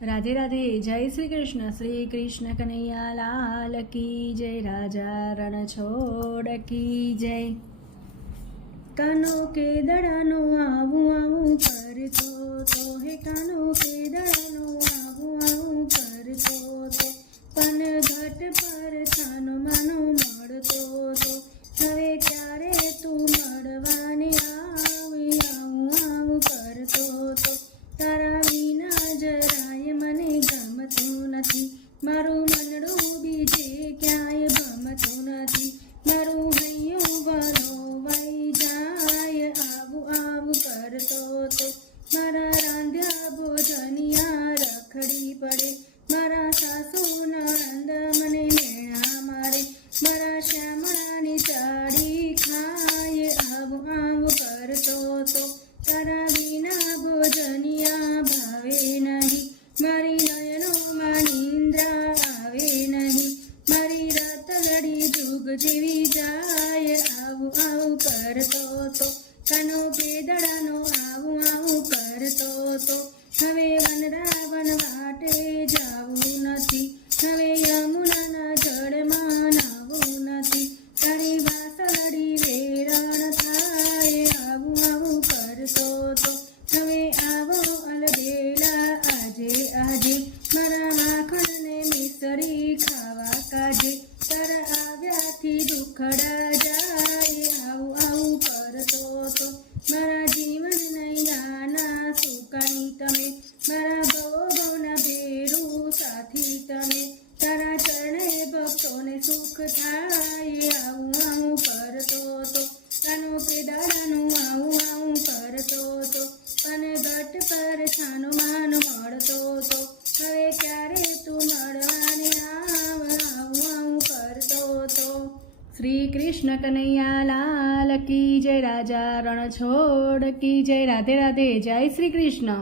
राधे राधे। जय श्री कृष्ण। श्री कृष्ण कन्हैया लाल की जय। राजा रणछोड़ की जय। कानो के दड़ानो आवू आवू करतो तो हे कानो के दड़ानो आवू आवू करतो तो पण घट पर छानो मानो મળતો તો હવે ક્યારે તું મળવાને આવી આવું આવું કરતો તો તારા વિના જરાય મને ગમતું નથી મારું મનડું બીજે ક્યાંય ગમતું નથી મારું હૈયું વલોવાઈ જાય આવું આવું કરતો તો મારા રાંધ્યા ભોજનિયા રખડી પડે મારા સાસુ નણંદ મને મેણા મારે મારા શ્યામળાની ચાડી ખાય આવું આવું કરતો તો તારા વિના ભોજનિયા ભાવે નહીં મારી નયનોમાં નિંદ્રા આવે નહીં મારી રાતલડી જુગ જેવી જાય આવું આવું કરતો તો કાનો પેદડાનો આવું આવું કરતો તો હવે વનરાવન વાટે જાવું નથી હવે યમુનાના જળમાં નાવું નથી તારી વાસળી વેરણ થાય આવું આવું કરતો તો હવે આવો અલબેલા આજે આજે મારા માખણને મિસરી ખાવા કાજે તારા આવ્યાથી દુખડા જાય આવું આવું કરતો તો મારા જીવન નૈયાના સુકાની તમે મારા ભવના ભેરું સાથી તમે તારા ચરણે ભક્તોને સુખ થાય આવું આવું કરતો તો કાનો પેદાડાનું આવું આવું કરતો તો અને ઘટ પર છાનો માનો મળતો તો હવે ક્યારે તું મળવાને આવું આવું કરતો તો। श्री कृष्ण कन्हैया लाल की जय। राजा रणछोड़ की जय। राधे राधे। जय श्री कृष्ण।